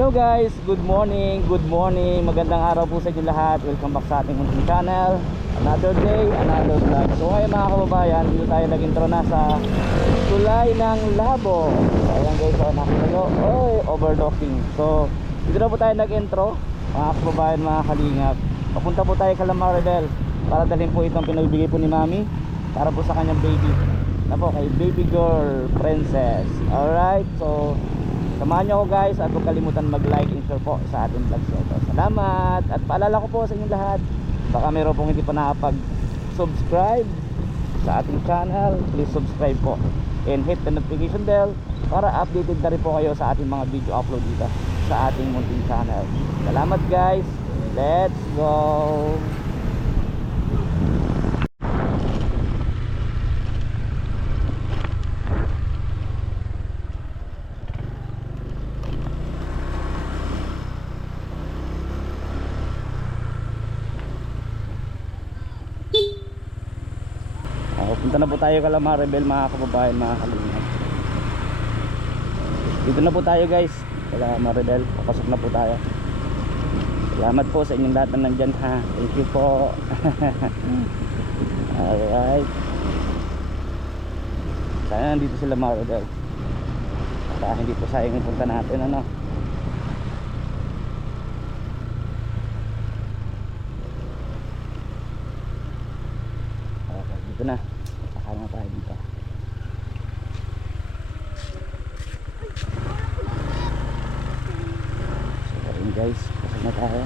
Hello guys, good morning, magandang araw po sa inyo lahat. Welcome back sa ating munting channel. Another day, another vlog. So ngayon mga kababayan, dito tayo nag-intro na sa tulay ng Labo. Ayan guys, so nakakayo, overdosing. So dito na po tayo nag-intro, mga kababayan, mga kalingap. Papunta po tayo kay Maribel para dalhin po itong pinabibigay po ni Mami para po sa kanyang baby. Na po kay baby girl princess. Alright, so samahan nyo ako guys at huwag kalimutan mag-like and share po sa ating vlog. So salamat at paalala ko po sa inyo lahat, baka meron pong hindi pa nakapag-subscribe sa ating channel, please subscribe po and hit the notification bell para updated na rin po kayo sa ating mga video upload dito sa ating munting channel. Salamat guys, let's go. Punta na po tayo kay Maribel mga kababayan, mga kalingap. Dito na po tayo guys kay Maribel, papasok na po tayo. Salamat po sa inyong lahat na nandyan ha. Thank you po. Alright, sana nandito sila Maribel para hindi po sayang yung punta natin, ano. Okay, dito na. Saka tayo dito. So rin guys, pasok na tayo.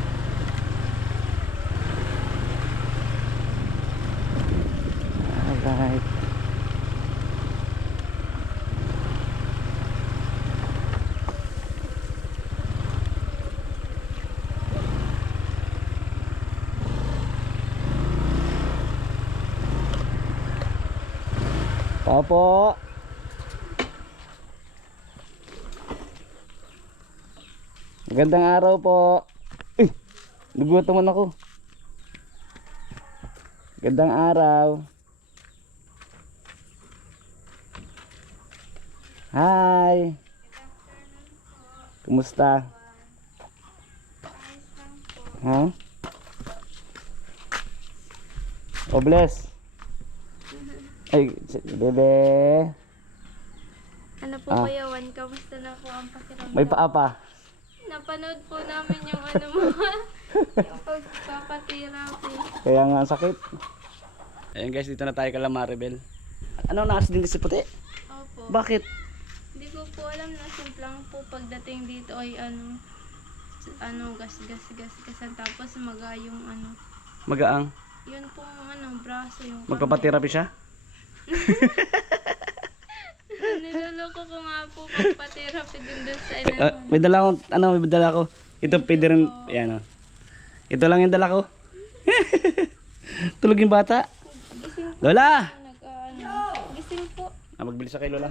Alright, opo. Magandang araw po. Nagutom man ako. Magandang araw. Hi. Kumusta? Ha? Oh bless. Ay, bebe. Ano po Kuya Juan, kamusta na po ang pakiramdam? May paa pa. Napanood po namin yung ano mo, yung pagpapatherapy. Kaya nga ang sakit. Ayan guys, dito na tayo kay Maribel. Ano, na-accident si puti? Opo. Bakit? Hindi ko po alam na simplang po pagdating dito ay gas-gasan tapos maga yung ano. Magaang. Yun po braso yung Magpapatherapy siya? Niloloko ko nga po pagpa-therapy dun sa May dala akong, may dala ko. Ito pwede rin, yan o. Ito lang yung dala ko. Tulog yung bata. Lola! Gising po. Magbili sa kay Lola.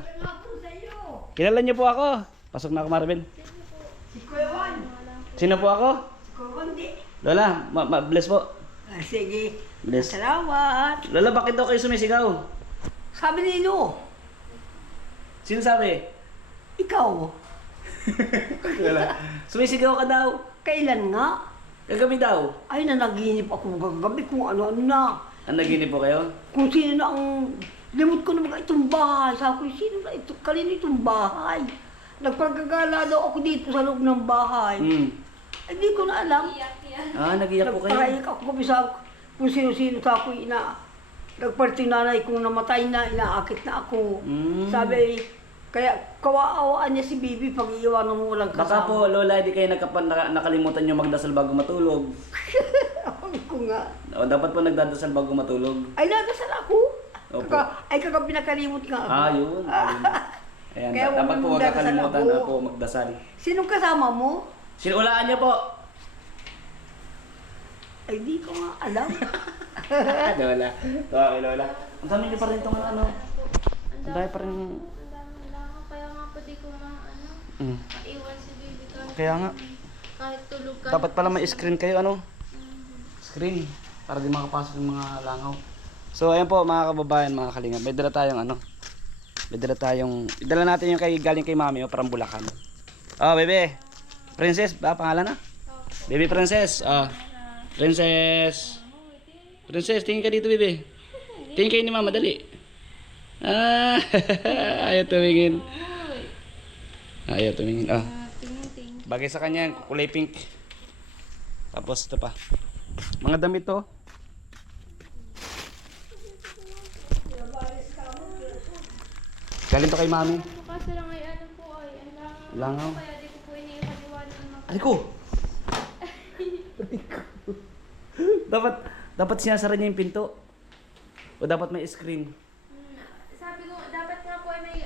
Kilala niyo po ako. Pasok na ako Maribel. Sino po ako? Lola, bless po. Sige. Bless. Salamat. Lola, bakit daw kayo sumisigaw? Sabi nino, Sino sabi? ikaw, Lola, sumisigaw ka daw. kailan nga? Kagabi daw. Ay, nanaginip ako kagabi kung ano-ano na. Ang naginip po kayo? Kung sino na ang... Limot ko na mga itong bahay. Sabi ko, sino na ito? Kanino itong bahay? Nagpagkagala daw ako dito sa loob ng bahay. Hindi ko na alam. Nagiyak po kayo. Nagpahayag ako kung kung sino-sino sa ako nagparting nanay kong namatay na, inaakit na ako. Sabi, kaya kawaawaan niya si Bibi pag iiwanan mo walang Baka kasama. po, Lola, di kayo nakalimutan nyo magdasal bago matulog. Ako ko nga. O, dapat po nagdadasal bago matulog. Ay, nadasal ako. Opo. Kagabi nakalimot nga ako. Yun. Ayan, Kaya dapat po huwag magdadasal kakalimutan ako. na po magdasal. Sinong kasama mo? Sinulaan niyo po. Ay, di ko nga alam. Lola. Tawa kay Lola. Ang dami niyo pa rin itong ano. Ang dami pa rin. Kaya nga po di ko maiwan si Bibi Kaya nga. kahit tulog ka. Dapat pala may screen kayo, ano? Screen. Para di makapasok yung mga langaw. So ayan po mga kababayan, mga kalingap. May dala tayong May dala tayong, idala natin yung galing kay Mami, parang Bulacan. Oh, bebe. Princess ba pangalan na? Baby Princess. Princess. Princess, tingin ka dito, baby. Tingin kayo ni Mama, dali. Ayaw tumingin. Ayaw tumingin. Tingin. Bagay sa kanya, kulay pink. Tapos ito pa. Mga damit to. Galing to kay Mami. Kaso lang ay ano po ay, ang Langaw. kaya di ko po iniipaliwanag ng mga Aliko! dapat sinasara niya yung pinto. O dapat may screen. Sabi ko, dapat nga po ay may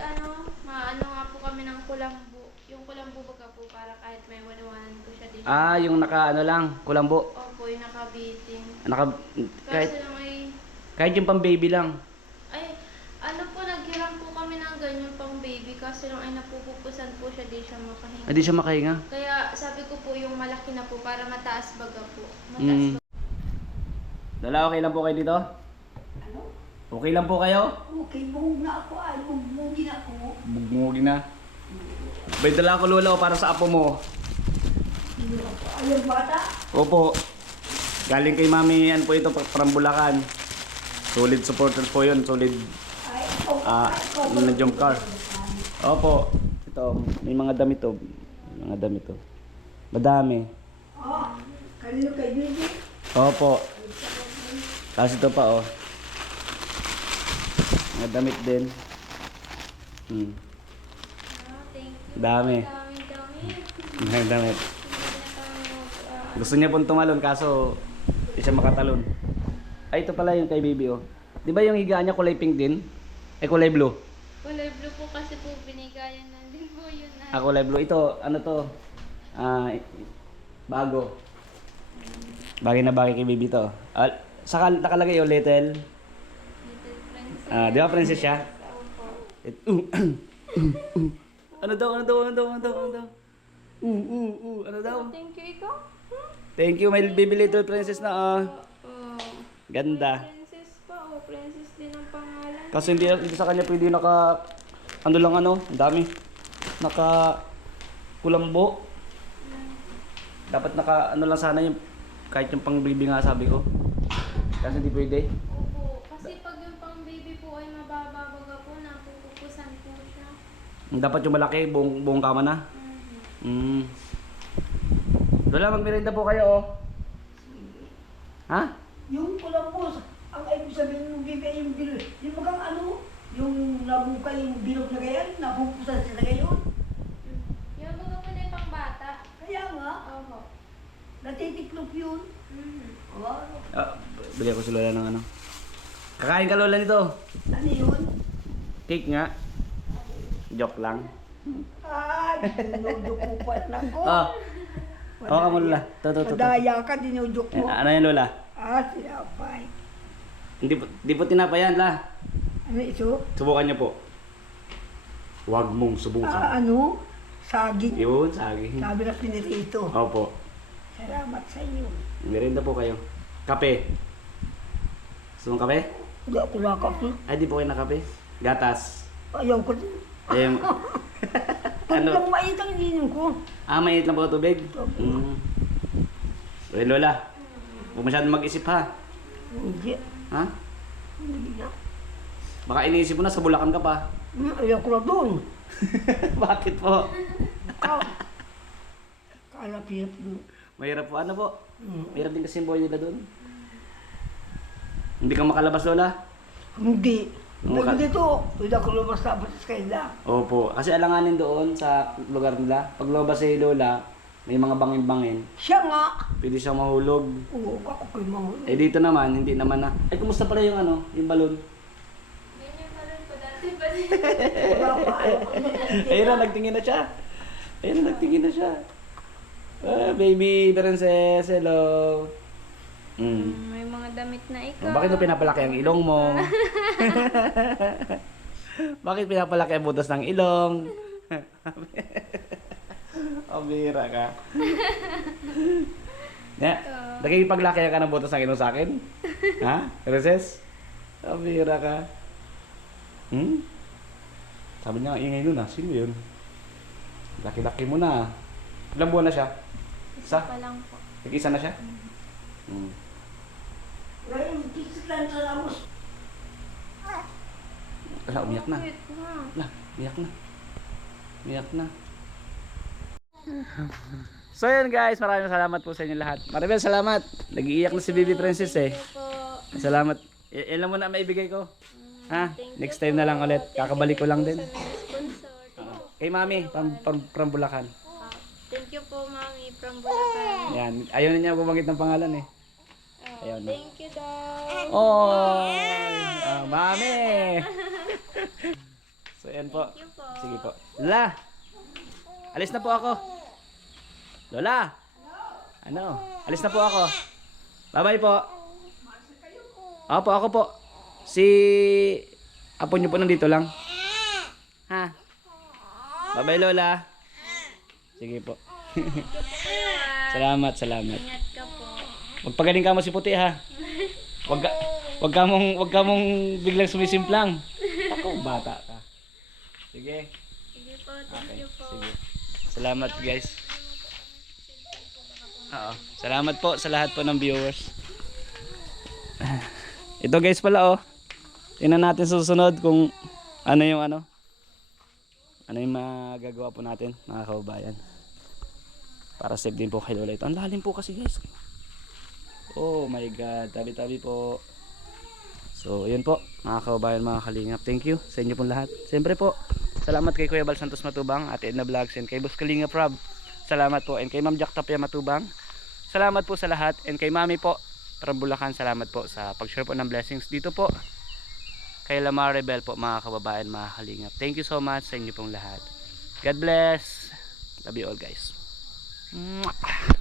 maano nga po kami ng kulambo. Yung kulambo baga po para kahit may waniwanan ko siya din. Yung naka ano lang, kulambo. Opo, yung nakabiting. Kahit, Kaso lang ay, kahit yung pang baby lang. naghiram po kami ng ganyan pang baby. Kaso lang ay napupupusan po siya, di siya makahinga. Hindi siya makahinga. Kaya sabi ko po yung malaki na po para mataas baga po. Mm. Dala, okay lang po kayo dito? Ano? Okay lang po kayo? Okay, buhog na ako. Ay, buhogin na ako. Bugmugi na. May dala ko lola ko para sa apo mo. Ayun, bata. Opo. Galing kay Mami, yan po ito, from Bulacan. Solid supporters po yun, solid na jump car. Opo. Ito, may mga damit to. May mga damit to. Madami. Kanino kay Bibi? Opo. Tapos ito pa, oh. Mga damit din. Thank you. Dami. Dami. Mga damit. Hindi na kami Gusto niya pong tumalon, kaso hindi siya makatalon. Ay, ito pala yung kay Baby, oh. Di ba yung higaan niya kulay pink din? Kulay blue. kulay blue po kasi po binigayan na din po yun. Kulay blue. Ito, ano to? Bago. Bagay na bagay kay Baby to. Saka nakalagay yung little. Little princess. Di ba princess siya? Opo. Ano daw? Ano daw? Ano daw? Thank you, ikaw. Thank you, my baby little princess na, Oh. Ganda. Princess pa. Oh, princess din ang pangalan. Kasi hindi sa kanya pwede naka, ang dami. Naka kulambo. Dapat naka, lang sana yung, kahit yung pang baby nga sabi ko. Kasi hindi pwede. Opo. Kasi pag yung pang baby po ay mabababaga po, napupupusan po siya. Dapat yung malaki, buong kama na. Lola, magmerenda po kayo, oh. Ha? Yung kulang po, ang ibig sabihin ng Bibi ay yung bilog. Yung magang yung nabukay yung bilog na gayan, napupusan sila gayon. Yung mga po na yung pang bata. Kaya nga, Opo. natitiklop yun. Bili ako si Lola ng ano. Kakain ka, Lola, nito. Ano yun? Cake nga. Joke lang. Dinudok mo pa na ko. Oo ka mo, Lola. To. Madaya ka, dinudok mo. Ano yan, Lola? Sinapay. Hindi po tinapay yan, La. Ano ito? Subukan niyo po. Huwag mong subukan. Saging. Yun, saging. Sabi na pinirito. Opo. Salamat sa iyo. Merenda po kayo. Kape. Gusto mong kape? Hindi ako nakapit. Ay, di po kayo na kape. Gatas. Ayaw ko din. Ano? Kung mainit ang ininom ko. Mainit lang po tubig? Okay, Lola. Huwag masyadong mag-isip, ha? Hindi. Ha? Hindi na. Baka iniisip mo na sa Bulacan ka pa. Ayaw ko na doon. Bakit po? Kalapirap doon. Mahirap po. Ano po? Mahirap din kasi yung buhay nila doon. Hindi ka makalabas, Lola? Hindi. Mukha- Pwede dito. Pwede ako lumabas-labas sa kanila. Opo. Kasi alanganin doon sa lugar nila. Pag lumabas si Lola, may mga bangin-bangin. Siya nga. Pwede siyang mahulog. Oo, ako ko'y mahulog. Dito naman, hindi naman na. Ay, kumusta pala yung yung balon? Ganyan pa rin po dati pa rin. Wala pa. Ayaw ko na. Ayun na, nagtingin na siya. Baby princess, hello. May mga damit na ikaw. Bakit mo pinapalaki ang ilong mo? Bakit pinapalaki ang butas ng ilong? Bira ka. Nagkikipaglaki ka ng butas ng ilong sa akin? Ha? Princess? Bira ka. Sabi niya, ingay nun ah. Sino yun? Laki-laki mo na. Ilang buwan na siya? Isa Isa? pa lang po. Nag-isa na siya? Ngayon, kisilan sa lamos. Ala, umiyak na. Wait na. Ala, umiyak na. Umiyak na. So yun guys, maraming salamat po sa inyo lahat. Maribel, salamat. Nag-iiyak na si Baby Princess eh. Thank you po. Salamat. Ilan mo na maibigay ko? Ha? Thank you Next time na lang ulit. po. Kakabalik ko lang din. Thank you po sa nag-sponsor. Thank you. Kay Mami, from Bulacan. Thank you po, Mami, from Bulacan. Yan. Ayaw na niya bumanggit ng pangalan eh. Ayaw na. Thank you daw. Oh! Mami! So yan po. Thank you po. Sige po. Lola! Alis na po ako. Lola! Ano? Alis na po ako. Bye-bye po. Opo, ako po. Si apo niyo po nandito lang. Ha? Bye-bye Lola. Sige po. Salamat. Ingat ka po. Magpagaling ka mo si puti ha. Wag ka mong biglang sumisimplang. Ako bata ka. Sige. Sige po, thank Okay. you po. Sige. Salamat guys. Oo. Salamat po sa lahat po ng viewers. Ito guys pala oh. Tingnan natin sa susunod kung ano yung magagawa po natin mga kababayan. Para safe din po kay Lola ito. Ang lalim po kasi guys. Oh my god, tabi-tabi po. So, yun po, mga kababayan, mga kalingap. Thank you sa inyo pong lahat. Siyempre po, salamat kay Kuya Bal Santos Matubang, Ate Edna Vlogs, and kay Boss Kalingap Rob. Salamat po. And kay Ma'am Jack Tapia Matubang. Salamat po sa lahat. And kay Mami po, from Bulacan, salamat po sa pag-share po ng blessings dito po. Kay Lamar Rebel po, mga kababayan, mga kalingap. Thank you so much sa inyo pong lahat. God bless. Love you all guys. Mwah.